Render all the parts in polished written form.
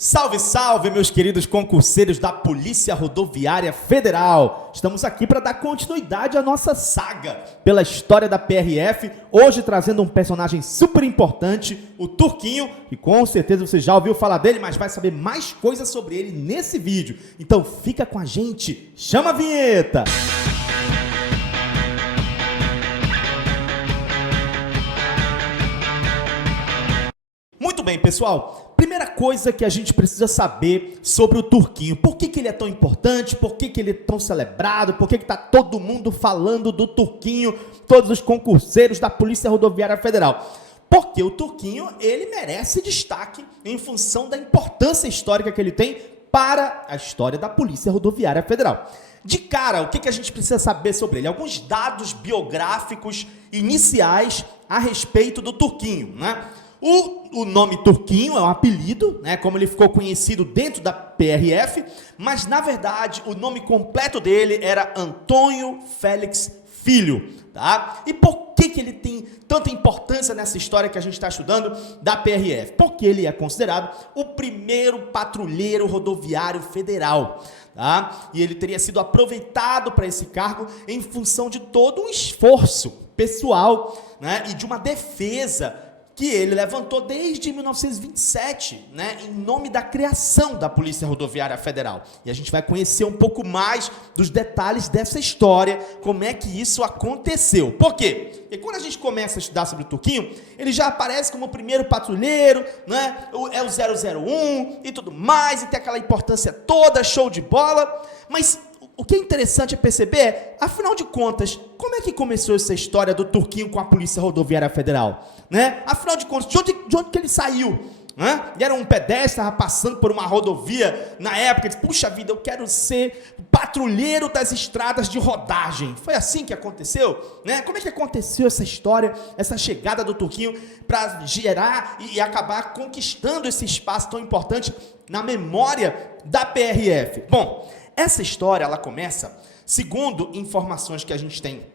Salve, salve, meus queridos concurseiros da Polícia Rodoviária Federal! Estamos aqui para dar continuidade à nossa saga pela história da PRF, hoje trazendo um personagem super importante, o Turquinho, e com certeza você já ouviu falar dele, mas vai saber mais coisas sobre ele nesse vídeo. Então fica com a gente, chama a vinheta! Muito bem, pessoal. Primeira coisa que a gente precisa saber sobre o Turquinho. Por que ele é tão importante? Por que ele é tão celebrado? Por que está todo mundo falando do Turquinho? Todos os concurseiros da Polícia Rodoviária Federal. Porque o Turquinho, ele merece destaque em função da importância histórica que ele tem para a história da Polícia Rodoviária Federal. De cara, o que a gente precisa saber sobre ele? Alguns dados biográficos iniciais a respeito do Turquinho, né? O nome Turquinho é um apelido, né, como ele ficou conhecido dentro da PRF, mas na verdade o nome completo dele era Antônio Félix Filho, tá? E por que ele tem tanta importância nessa história que a gente está estudando da PRF? Porque ele é considerado o primeiro patrulheiro rodoviário federal, tá? E ele teria sido aproveitado para esse cargo em função de todo um esforço pessoal, né, e de uma defesa que ele levantou desde 1927, né, em nome da criação da Polícia Rodoviária Federal. E a gente vai conhecer um pouco mais dos detalhes dessa história, como é que isso aconteceu. Por quê? Porque quando a gente começa a estudar sobre o Turquinho, ele já aparece como o primeiro patrulheiro, né, é o 001 e tudo mais, e tem aquela importância toda, show de bola, mas o que é interessante é perceber, afinal de contas, como é que começou essa história do Turquinho com a Polícia Rodoviária Federal? Né? Afinal de contas, de onde que ele saiu? Né? Ele era um pedestre, estava passando por uma rodovia na época, ele disse, puxa vida, eu quero ser patrulheiro das estradas de rodagem. Foi assim que aconteceu? Né? Como é que aconteceu essa história, essa chegada do Turquinho para gerar e acabar conquistando esse espaço tão importante na memória da PRF? Bom, essa história, ela começa, segundo informações que a gente tem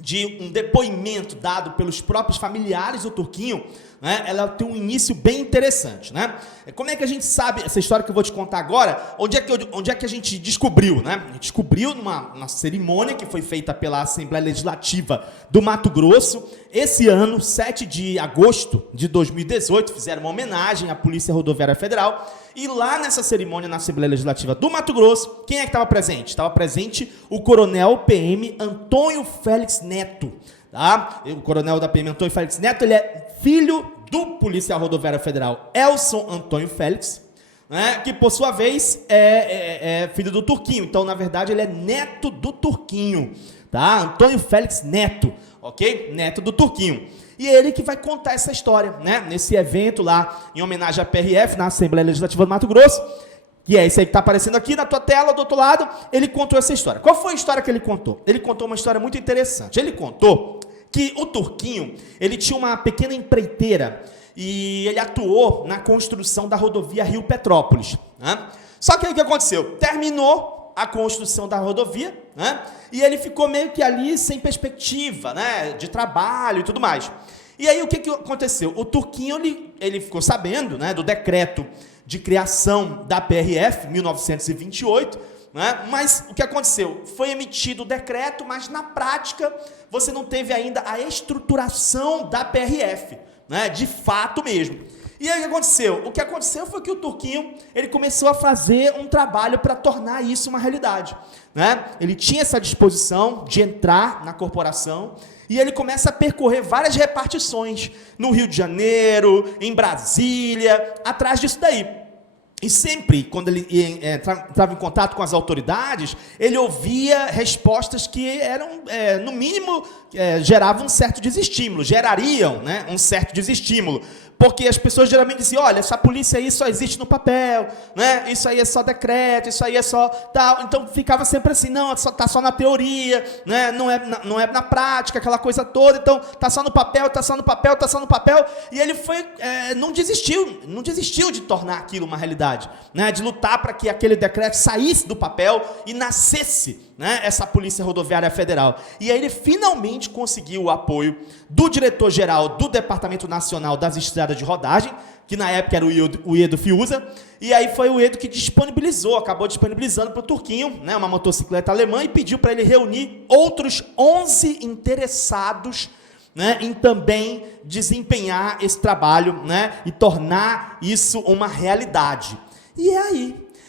de um depoimento dado pelos próprios familiares do Turquinho, né, ela tem um início bem interessante, né? Como é que a gente sabe essa história que eu vou te contar agora? Onde é que a gente descobriu, né? A gente descobriu numa cerimônia que foi feita pela Assembleia Legislativa do Mato Grosso. Esse ano, 7 de agosto de 2018, fizeram uma homenagem à Polícia Rodoviária Federal. E lá nessa cerimônia, na Assembleia Legislativa do Mato Grosso, quem é que estava presente? Estava presente o coronel PM Antônio Félix Neto. Tá? O coronel da PM Antônio Félix Neto, ele é filho do policial rodoviário federal Elson Antônio Félix, né, que por sua vez é filho do Turquinho. Então, na verdade, ele é neto do Turquinho, tá? Antônio Félix Neto, ok? Neto do Turquinho. E é ele que vai contar essa história, né? Nesse evento lá, em homenagem à PRF, na Assembleia Legislativa do Mato Grosso, que é esse aí que está aparecendo aqui na tua tela, do outro lado, ele contou essa história. Qual foi a história que ele contou? Ele contou uma história muito interessante. Ele contou que o Turquinho, ele tinha uma pequena empreiteira e ele atuou na construção da rodovia Rio-Petrópolis, né? Só que aí o que aconteceu? Terminou a construção da rodovia, né? E ele ficou meio que ali sem perspectiva, né, de trabalho e tudo mais. E aí o que aconteceu? O Turquinho, ele ficou sabendo, né, do decreto de criação da PRF, 1928, né? Mas o que aconteceu? Foi emitido o decreto, mas na prática você não teve ainda a estruturação da PRF, né? De fato mesmo. E aí o que aconteceu? O que aconteceu foi que o Turquinho, ele começou a fazer um trabalho para tornar isso uma realidade, né? Ele tinha essa disposição de entrar na corporação e ele começa a percorrer várias repartições no Rio de Janeiro, em Brasília, atrás disso daí. E sempre, quando ele entrava em contato com as autoridades, ele ouvia respostas que eram, no mínimo, geravam um certo desestímulo, gerariam, né, um certo desestímulo. Porque as pessoas geralmente diziam, olha, essa polícia aí só existe no papel, né? Isso aí é só decreto, isso aí é só tal. Então ficava sempre assim, não, está só na teoria, né? Não é na prática, aquela coisa toda. Então está só no papel, está só no papel, está só no papel. E ele não desistiu de tornar aquilo uma realidade, né? De lutar para que aquele decreto saísse do papel e nascesse, né, essa Polícia Rodoviária Federal. E aí ele finalmente conseguiu o apoio do diretor-geral do Departamento Nacional das Estradas de Rodagem, que na época era o Iedo Fiuza, e aí foi o Iedo que acabou disponibilizando para o Turquinho, né, uma motocicleta alemã, e pediu para ele reunir outros 11 interessados, né, em também desempenhar esse trabalho, né, e tornar isso uma realidade. E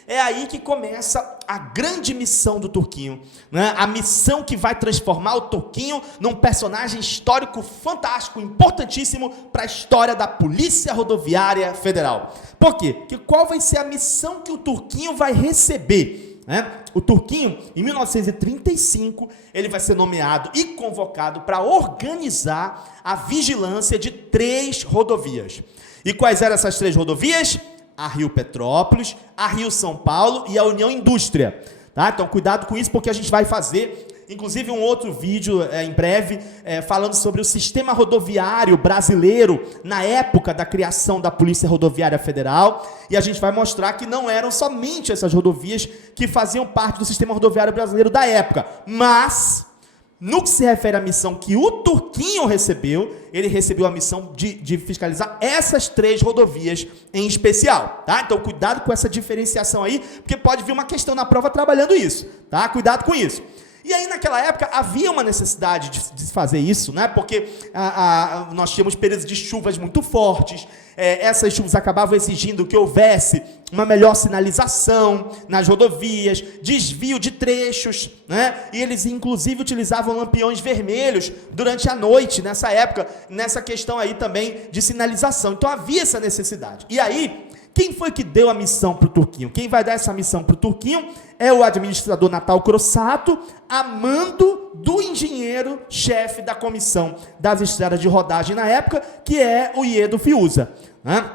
é aí que começa a grande missão do Turquinho, né? A missão que vai transformar o Turquinho num personagem histórico fantástico, importantíssimo para a história da Polícia Rodoviária Federal. Por quê? Porque qual vai ser a missão que o Turquinho vai receber? O Turquinho, em 1935, ele vai ser nomeado e convocado para organizar a vigilância de 3 rodovias. E quais eram essas 3 rodovias? A Rio Petrópolis, a Rio São Paulo e a União Indústria. Tá? Então, cuidado com isso, porque a gente vai fazer, inclusive, um outro vídeo em breve, falando sobre o sistema rodoviário brasileiro na época da criação da Polícia Rodoviária Federal. E a gente vai mostrar que não eram somente essas rodovias que faziam parte do sistema rodoviário brasileiro da época, mas no que se refere à missão que o Turquinho recebeu, ele recebeu a missão de fiscalizar essas 3 rodovias em especial, tá? Então, cuidado com essa diferenciação aí, porque pode vir uma questão na prova trabalhando isso, tá? Cuidado com isso. E aí, naquela época, havia uma necessidade de fazer isso, né? Porque nós tínhamos períodos de chuvas muito fortes, essas chuvas acabavam exigindo que houvesse uma melhor sinalização nas rodovias, desvio de trechos, né? E eles, inclusive, utilizavam lampiões vermelhos durante a noite, nessa época, nessa questão aí também de sinalização. Então, havia essa necessidade. E aí, quem foi que deu a missão para o Turquinho? Quem vai dar essa missão para o Turquinho é o administrador Natal Crossato, a mando do engenheiro-chefe da comissão das estradas de rodagem na época, que é o Iedo Fiuza, né?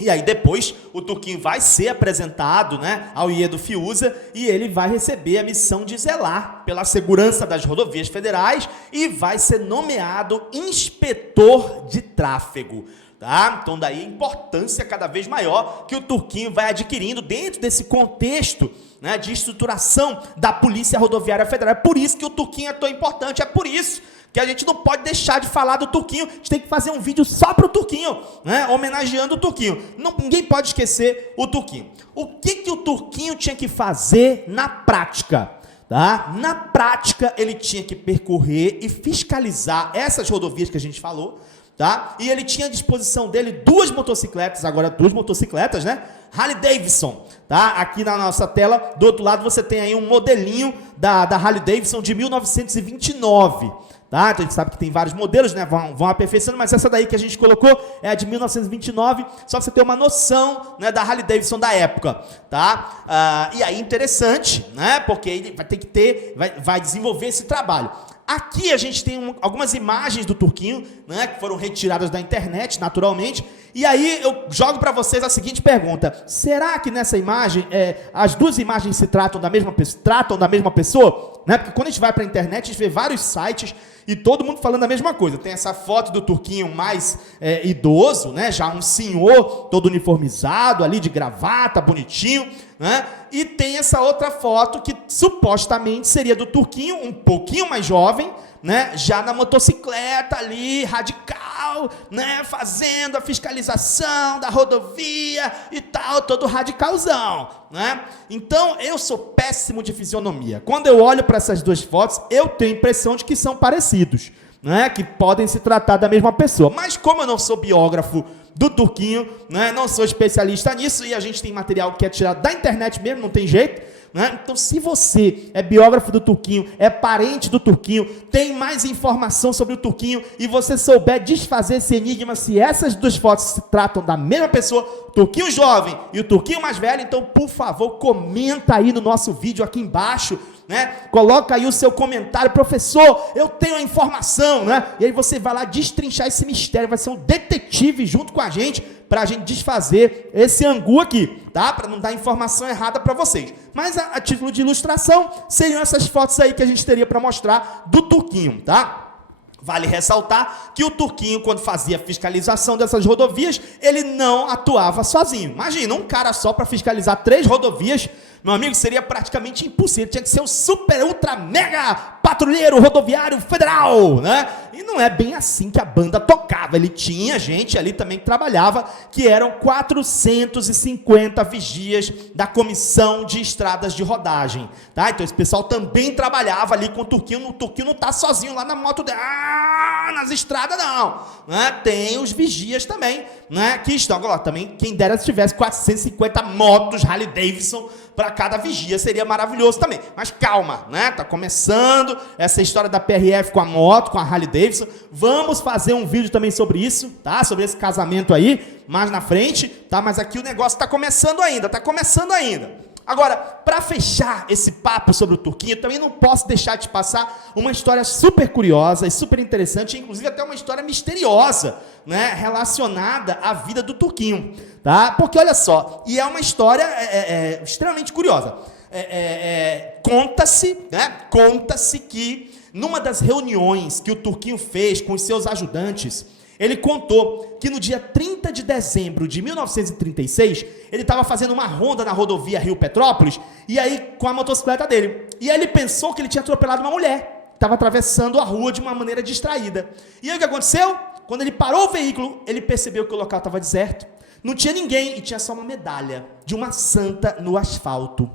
E aí depois o Turquinho vai ser apresentado, né, ao Iedo Fiuza, e ele vai receber a missão de zelar pela segurança das rodovias federais e vai ser nomeado inspetor de tráfego. Tá? Então daí a importância cada vez maior que o Turquinho vai adquirindo dentro desse contexto, né, de estruturação da Polícia Rodoviária Federal. É por isso que o Turquinho é tão importante, é por isso que a gente não pode deixar de falar do Turquinho. A gente tem que fazer um vídeo só para o Turquinho, né, homenageando o Turquinho. Ninguém pode esquecer o Turquinho. O que o Turquinho tinha que fazer na prática? Tá? Na prática, ele tinha que percorrer e fiscalizar essas rodovias que a gente falou, tá? E ele tinha à disposição dele 2 motocicletas, agora 2 motocicletas, né? Harley Davidson, tá? Aqui na nossa tela, do outro lado você tem aí um modelinho da Harley Davidson de 1929, tá? Então a gente sabe que tem vários modelos, né? Vão aperfeiçoando, mas essa daí que a gente colocou é a de 1929, só para você ter uma noção, né, da Harley Davidson da época, tá? E aí interessante, né? Porque ele vai ter que ter, vai desenvolver esse trabalho. Aqui a gente tem algumas imagens do Turquinho, né, que foram retiradas da internet, naturalmente. E aí eu jogo para vocês a seguinte pergunta: será que nessa imagem, as 2 imagens se tratam da mesma pessoa? Né? Porque quando a gente vai para a internet, a gente vê vários sites e todo mundo falando a mesma coisa. Tem essa foto do Turquinho mais idoso, né, já um senhor todo uniformizado ali, de gravata, bonitinho, né? E tem essa outra foto que supostamente seria do Turquinho, um pouquinho mais jovem, né, já na motocicleta ali, radical, né, fazendo a fiscalização da rodovia e tal, todo radicalzão, né? Então, eu sou péssimo de fisionomia. Quando eu olho para essas 2 fotos, eu tenho a impressão de que são parecidos, né, que podem se tratar da mesma pessoa. Mas como eu não sou biógrafo do Turquinho, né, não sou especialista nisso, e a gente tem material que é tirado da internet mesmo, não tem jeito, né? Então, se você é biógrafo do Turquinho, é parente do Turquinho, tem mais informação sobre o Turquinho, e você souber desfazer esse enigma, se essas 2 fotos se tratam da mesma pessoa, Turquinho jovem e o Turquinho mais velho, então, por favor, comenta aí no nosso vídeo aqui embaixo, né? Coloca aí o seu comentário: professor, eu tenho a informação, né? E aí você vai lá destrinchar esse mistério, vai ser um detetive junto com a gente, para a gente desfazer esse angu aqui, tá? Para não dar informação errada para vocês. Mas a título de ilustração, seriam essas fotos aí que a gente teria para mostrar do Turquinho, tá? Vale ressaltar que o Turquinho, quando fazia a fiscalização dessas rodovias, ele não atuava sozinho. Imagina, um cara só para fiscalizar 3 rodovias, meu amigo, seria praticamente impossível. Tinha que ser o super, ultra, mega patrulheiro rodoviário federal, né? E não é bem assim que a banda tocava. Ele tinha gente ali também que trabalhava, que eram 450 vigias da comissão de estradas de rodagem. Tá? Então esse pessoal também trabalhava ali com o Turquinho. O Turquinho não está sozinho lá na moto dele. Nas estradas não. Né? Tem os vigias também, né? Que estão agora também. Quem dera se tivesse 450 motos Harley Davidson para cada vigia, seria maravilhoso também. Mas calma, né? Tá começando essa história da PRF com a moto, com a Harley Davidson. Vamos fazer um vídeo também sobre isso, tá? Sobre esse casamento aí, mais na frente, tá? Mas aqui o negócio tá começando ainda, Agora, para fechar esse papo sobre o Turquinho, eu também não posso deixar de passar uma história super curiosa e super interessante, inclusive até uma história misteriosa, né, relacionada à vida do Turquinho, tá? Porque olha só, e é uma história extremamente curiosa. Conta-se que numa das reuniões que o Turquinho fez com os seus ajudantes, ele contou que no dia 30 de dezembro de 1936, ele estava fazendo uma ronda na rodovia Rio-Petrópolis, e aí com a motocicleta dele. E aí ele pensou que ele tinha atropelado uma mulher, estava atravessando a rua de uma maneira distraída. E aí o que aconteceu? Quando ele parou o veículo, ele percebeu que o local estava deserto, não tinha ninguém e tinha só uma medalha de uma santa no asfalto.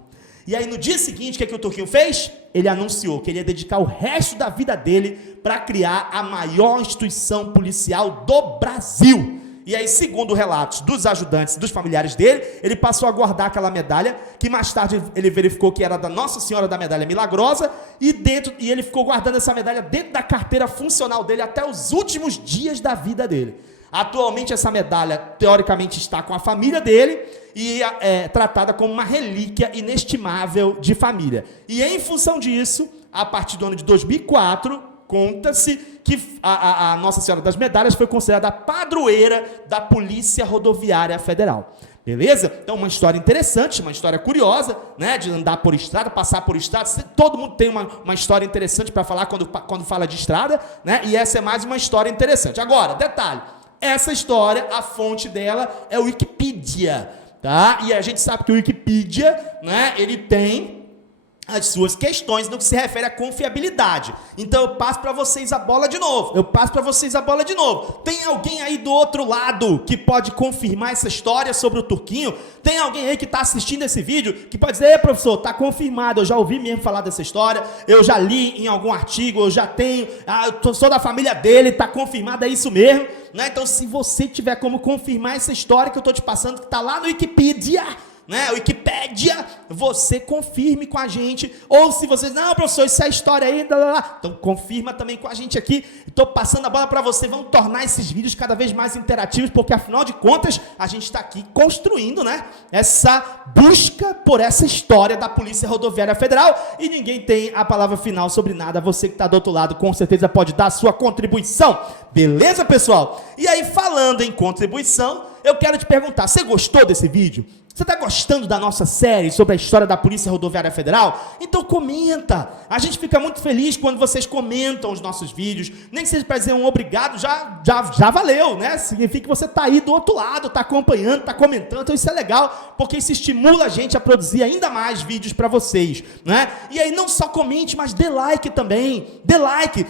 E aí no dia seguinte, o que o Turquinho fez? Ele anunciou que ele ia dedicar o resto da vida dele para criar a maior instituição policial do Brasil. E aí, segundo relatos dos ajudantes, dos familiares dele, ele passou a guardar aquela medalha, que mais tarde ele verificou que era da Nossa Senhora da Medalha Milagrosa, e ele ficou guardando essa medalha dentro da carteira funcional dele até os últimos dias da vida dele. Atualmente essa medalha, teoricamente, está com a família dele e é tratada como uma relíquia inestimável de família. E em função disso, a partir do ano de 2004, conta-se que a Nossa Senhora das Medalhas foi considerada a padroeira da Polícia Rodoviária Federal. Beleza? Então, uma história interessante, uma história curiosa, né? De andar por estrada, passar por estrada. Todo mundo tem uma história interessante para falar quando fala de estrada, né? E essa é mais uma história interessante. Agora, detalhe. Essa história, a fonte dela é o Wikipedia, tá? E a gente sabe que o Wikipedia, né, ele tem as suas questões no que se refere à confiabilidade. Então eu passo para vocês a bola de novo. Tem alguém aí do outro lado que pode confirmar essa história sobre o Turquinho? Tem alguém aí que está assistindo esse vídeo que pode dizer: professor, está confirmado, eu já ouvi mesmo falar dessa história, eu já li em algum artigo, eu já tenho, eu sou da família dele, está confirmado, é isso mesmo, né? Então, se você tiver como confirmar essa história que eu estou te passando, que está lá no Wikipedia, né, Wikipédia, você confirme com a gente. Ou se vocês, não, professor, isso é história aí, então confirma também com a gente aqui. Estou passando a bola para você. Vamos tornar esses vídeos cada vez mais interativos, porque afinal de contas a gente está aqui construindo, né, essa busca por essa história da Polícia Rodoviária Federal, e ninguém tem a palavra final sobre nada. Você que está do outro lado com certeza pode dar a sua contribuição. Beleza, pessoal? E aí, falando em contribuição, eu quero te perguntar, você gostou desse vídeo? Você está gostando da nossa série sobre a história da Polícia Rodoviária Federal? Então comenta. A gente fica muito feliz quando vocês comentam os nossos vídeos. Nem que seja para dizer um obrigado, já valeu, né? Significa que você está aí do outro lado, está acompanhando, está comentando. Então isso é legal, porque isso estimula a gente a produzir ainda mais vídeos para vocês, né? E aí não só comente, mas dê like também. Dê like,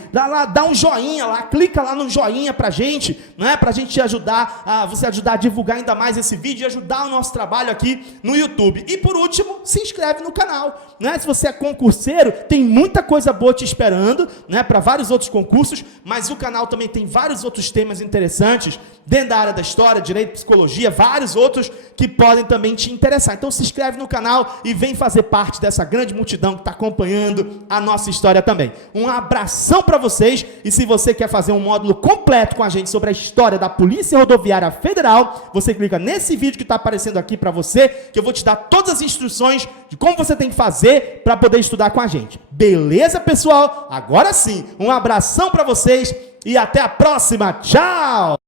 dá um joinha lá, clica lá no joinha para a gente, né? Para a gente ajudar, você ajudar a divulgar ainda mais esse vídeo e ajudar o nosso trabalho aqui no YouTube. E por último, se inscreve no canal, né? Se você é concurseiro, tem muita coisa boa te esperando, né? Para vários outros concursos, mas o canal também tem vários outros temas interessantes dentro da área da história, direito, psicologia, vários outros que podem também te interessar. Então se inscreve no canal e vem fazer parte dessa grande multidão que está acompanhando a nossa história também. Um abração para vocês, e se você quer fazer um módulo completo com a gente sobre a história da Polícia Rodoviária Federal, você clica nesse vídeo que está aparecendo aqui para você, que eu vou te dar todas as instruções de como você tem que fazer para poder estudar com a gente. Beleza, pessoal? Agora sim, um abração para vocês e até a próxima. Tchau!